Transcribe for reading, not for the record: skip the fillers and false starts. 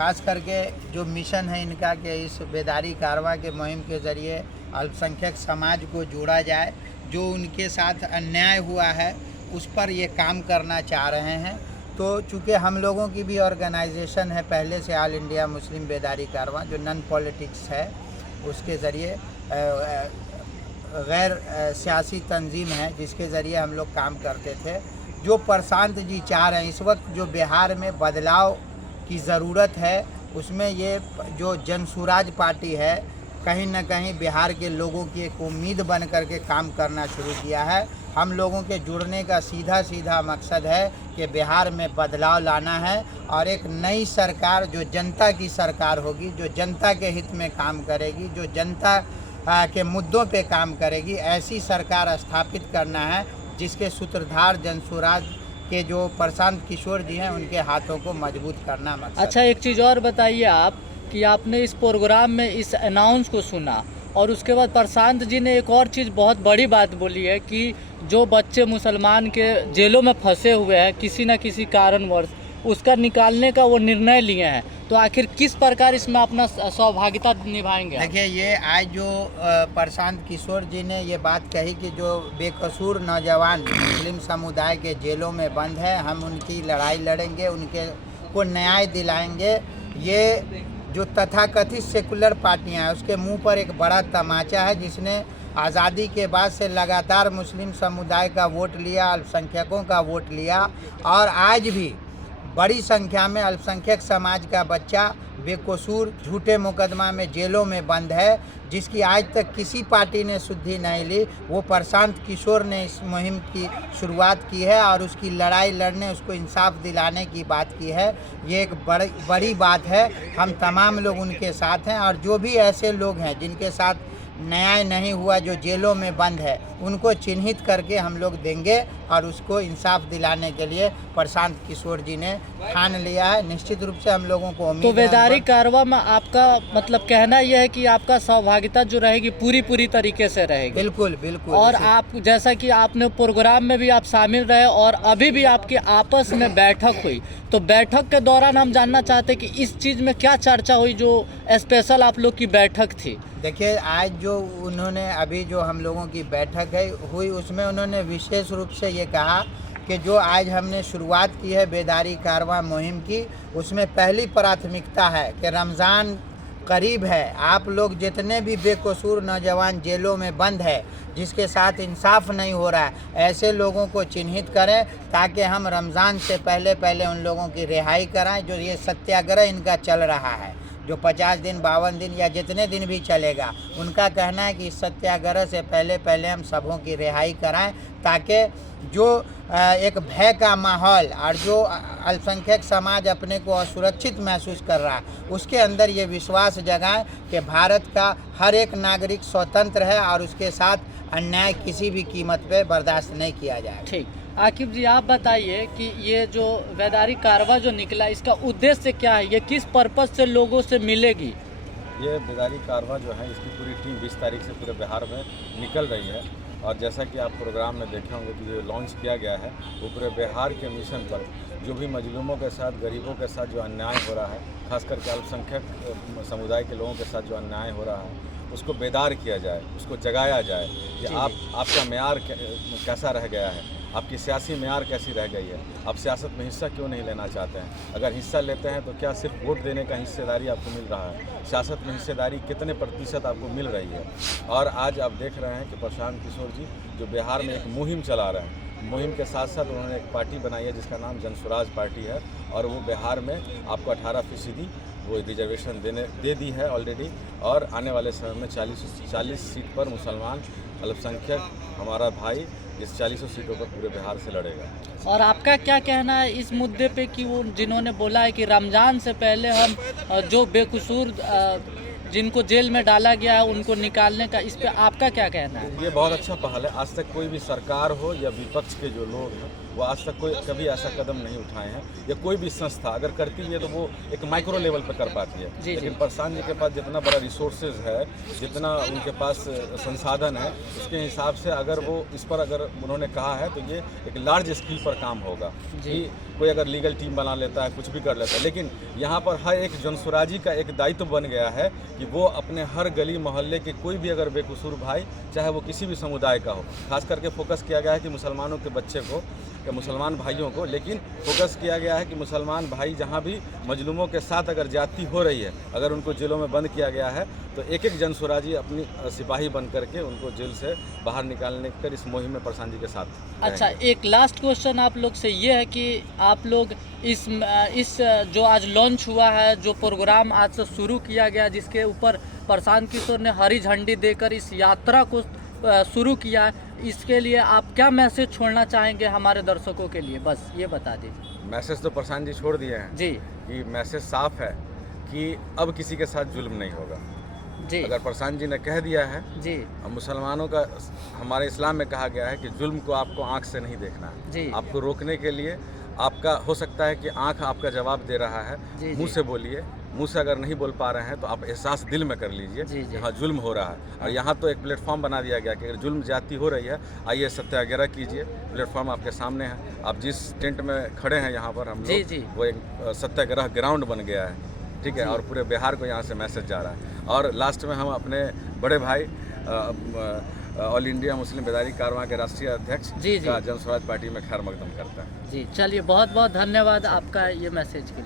ख़ास करके जो मिशन है इनका कि इस बेदारी कारवां के मुहिम के ज़रिए अल्पसंख्यक समाज को जोड़ा जाए, जो उनके साथ अन्याय हुआ है उस पर ये काम करना चाह रहे हैं। तो चूँकि हम लोगों की भी ऑर्गेनाइजेशन है पहले से, ऑल इंडिया मुस्लिम बेदारी कारवां, जो नॉन पॉलिटिक्स है, उसके ज़रिए गैर सियासी तंजीम है जिसके ज़रिए हम लोग काम करते थे। जो प्रशांत जी चाह रहे हैं इस वक्त जो बिहार में बदलाव की ज़रूरत है, उसमें ये जो जनसुराज पार्टी है कहीं न कहीं बिहार के लोगों की एक उम्मीद बन कर के काम करना शुरू किया है। हम लोगों के जुड़ने का सीधा मकसद है कि बिहार में बदलाव लाना है और एक नई सरकार जो जनता की सरकार होगी, जो जनता के हित में काम करेगी, जो जनता के मुद्दों पे काम करेगी, ऐसी सरकार स्थापित करना है जिसके सूत्रधार जनसुराज के जो प्रशांत किशोर जी हैं उनके हाथों को मजबूत करना मकसद। अच्छा, एक चीज़ और बताइए आप कि आपने इस प्रोग्राम में इस अनाउंस को सुना और उसके बाद प्रशांत जी ने एक और चीज़ बहुत बड़ी बात बोली है कि जो बच्चे मुसलमान के जेलों में फंसे हुए हैं किसी न किसी कारणवश, उसका निकालने का वो निर्णय लिए हैं। तो आखिर किस प्रकार इसमें अपना सहभागिता निभाएंगे? देखिए, ये आज जो प्रशांत किशोर जी ने ये बात कही कि जो बेकसूर नौजवान मुस्लिम समुदाय के जेलों में बंद है, हम उनकी लड़ाई लड़ेंगे, उनके को न्याय दिलाएंगे। ये जो तथाकथित सेकुलर पार्टियां हैं उसके मुंह पर एक बड़ा तमाचा है, जिसने आज़ादी के बाद से लगातार मुस्लिम समुदाय का वोट लिया, अल्पसंख्यकों का वोट लिया, और आज भी बड़ी संख्या में अल्पसंख्यक समाज का बच्चा बेकसूर झूठे मुकदमा में जेलों में बंद है, जिसकी आज तक किसी पार्टी ने सुधि नहीं ली। वो प्रशांत किशोर ने इस मुहिम की शुरुआत की है और उसकी लड़ाई लड़ने, उसको इंसाफ दिलाने की बात की है। ये एक बड़ी बात है। हम तमाम लोग उनके साथ हैं और जो भी ऐसे लोग हैं जिनके साथ न्याय नहीं हुआ, जो जेलों में बंद है, उनको चिन्हित करके हम लोग देंगे और उसको इंसाफ दिलाने के लिए प्रशांत किशोर जी ने ठान लिया है। निश्चित रूप से हम लोगों को उम्मीद है। तो बेदारी कारवां में आपका मतलब कहना यह है कि आपका सहभागिता जो रहेगी पूरी तरीके से रहेगी? बिल्कुल बिल्कुल। और आप जैसा कि आपने प्रोग्राम में भी आप शामिल रहे और अभी भी आपकी आपस में बैठक हुई, तो बैठक के दौरान हम जानना चाहते हैं कि इस चीज़ में क्या चर्चा हुई जो स्पेशल आप लोग की बैठक थी? देखिए, आज जो उन्होंने अभी जो हम लोगों की बैठक है हुई, उसमें उन्होंने विशेष रूप से ये कहा कि जो आज हमने शुरुआत की है बेदारी कारवां मुहिम की, उसमें पहली प्राथमिकता है कि रमज़ान करीब है, आप लोग जितने भी बेकसूर नौजवान जेलों में बंद है, जिसके साथ इंसाफ नहीं हो रहा है, ऐसे लोगों को चिन्हित करें ताकि हम रमज़ान से पहले उन लोगों की रिहाई कराएं। जो ये सत्याग्रह इनका चल रहा है, जो 50 दिन 52 दिन या जितने दिन भी चलेगा, उनका कहना है कि इस सत्याग्रह से पहले हम सबों की रिहाई कराएं, ताकि जो एक भय का माहौल और जो अल्पसंख्यक समाज अपने को असुरक्षित महसूस कर रहा है, उसके अंदर ये विश्वास जगाएं कि भारत का हर एक नागरिक स्वतंत्र है और उसके साथ अन्याय किसी भी कीमत पे बर्दाश्त नहीं किया जाए। ठीक, आकिब जी आप बताइए कि ये जो बेदारी कारवां जो निकला, इसका उद्देश्य क्या है? ये किस पर्पस से लोगों से मिलेगी? ये बेदारी कारवां जो है, इसकी पूरी टीम 20 तारीख से पूरे बिहार में निकल रही है और जैसा कि आप प्रोग्राम में देखे होंगे कि जो लॉन्च किया गया है वो पूरे बिहार के मिशन पर जो भी मजलूमों के साथ, गरीबों के साथ जो अन्याय हो रहा है, खास करके अल्पसंख्यक समुदाय के लोगों के साथ जो अन्याय हो रहा है, उसको बेदार किया जाए, उसको जगाया जाए कि आपका मेयार कैसा रह गया है, आपकी सियासी मेयार कैसी रह गई है, आप सियासत में हिस्सा क्यों नहीं लेना चाहते हैं, अगर हिस्सा लेते हैं तो क्या सिर्फ वोट देने का हिस्सेदारी आपको मिल रहा है, सियासत में हिस्सेदारी कितने प्रतिशत आपको मिल रही है। और आज आप देख रहे हैं कि प्रशांत किशोर जी जो बिहार में एक मुहिम चला रहे हैं, मुहिम के साथ साथ उन्होंने एक पार्टी बनाई है जिसका नाम जनसुराज पार्टी है और वो बिहार में आपको 18% वो रिजर्वेशन दे दी है ऑलरेडी, और आने वाले समय में 40 सीट पर मुसलमान अल्पसंख्यक हमारा भाई इस 40 सीटों पर पूरे बिहार से लड़ेगा। और आपका क्या कहना है इस मुद्दे पे कि वो जिन्होंने बोला है कि रमज़ान से पहले हम जो बेकसूर जिनको जेल में डाला गया है उनको निकालने का, इस पे आपका क्या कहना है? ये बहुत अच्छा पहल है। आज तक कोई भी सरकार हो या विपक्ष के जो लोग हैं वो आज तक कभी ऐसा कदम नहीं उठाए हैं, या कोई भी संस्था अगर करती है तो वो एक माइक्रो लेवल पर कर पाती है। जी, लेकिन प्रशांत जी के पास जितना बड़ा रिसोर्सेज है, जितना उनके पास संसाधन है, उसके हिसाब से अगर वो इस पर अगर उन्होंने कहा है तो ये एक लार्ज स्केल पर काम होगा कि कोई अगर लीगल टीम बना लेता है, कुछ भी कर लेता है। लेकिन यहाँ पर हर एक जनसुराजी का एक दायित्व बन गया है कि वो अपने हर गली मोहल्ले के कोई भी अगर बेकसूर भाई, चाहे वो किसी भी समुदाय का हो, खास करके फोकस किया गया है कि मुसलमानों के बच्चे को या मुसलमान भाइयों को, लेकिन फोकस किया गया है कि मुसलमान भाई जहाँ भी मजलूमों के साथ अगर ज्यादती हो रही है, अगर उनको जेलों में बंद किया गया है, तो एक एक जनसुराजी अपनी सिपाही बन करके उनको जेल से बाहर निकालने कर इस मुहिम में प्रशांत जी के साथ। अच्छा, एक लास्ट क्वेश्चन आप लोग से ये है कि आप लोग इस जो आज लॉन्च हुआ है, जो प्रोग्राम आज से शुरू किया गया, जिसके ऊपर प्रशांत किशोर ने हरी झंडी देकर इस यात्रा को शुरू किया है, इसके लिए आप क्या मैसेज छोड़ना चाहेंगे हमारे दर्शकों के लिए? बस ये बता दीजिए। मैसेज तो प्रशांत जी छोड़ दिए हैं जी कि मैसेज साफ है कि अब किसी के साथ जुल्म नहीं होगा। जी अगर प्रशांत जी ने कह दिया है, जी मुसलमानों का, हमारे इस्लाम में कहा गया है कि जुल्म को आपको आंख से नहीं देखना है। जी आपको रोकने के लिए आपका हो सकता है कि आंख आपका जवाब दे रहा है, जी, मुंह जी। से बोलिए। मुंह से अगर नहीं बोल पा रहे हैं तो आप एहसास दिल में कर लीजिए जी, जी। यहाँ जुल्म हो रहा है। और यहाँ तो एक प्लेटफॉर्म बना दिया गया कि अगर जुल्म ज्यादती हो रही है, आइए सत्याग्रह कीजिए। प्लेटफॉर्म आपके सामने है, आप जिस टेंट में खड़े हैं यहाँ पर हम जी, लोग, जी। वो एक सत्याग्रह ग्राउंड बन गया है, ठीक है। और पूरे बिहार को यहाँ से मैसेज जा रहा है। और लास्ट में हम अपने बड़े भाई ऑल इंडिया मुस्लिम बेदारी कारवां के राष्ट्रीय अध्यक्ष जी, जी। का जनस्वराज पार्टी में खैर मकदम करता है। जी, चलिए, बहुत बहुत धन्यवाद आपका ये मैसेज के लिए।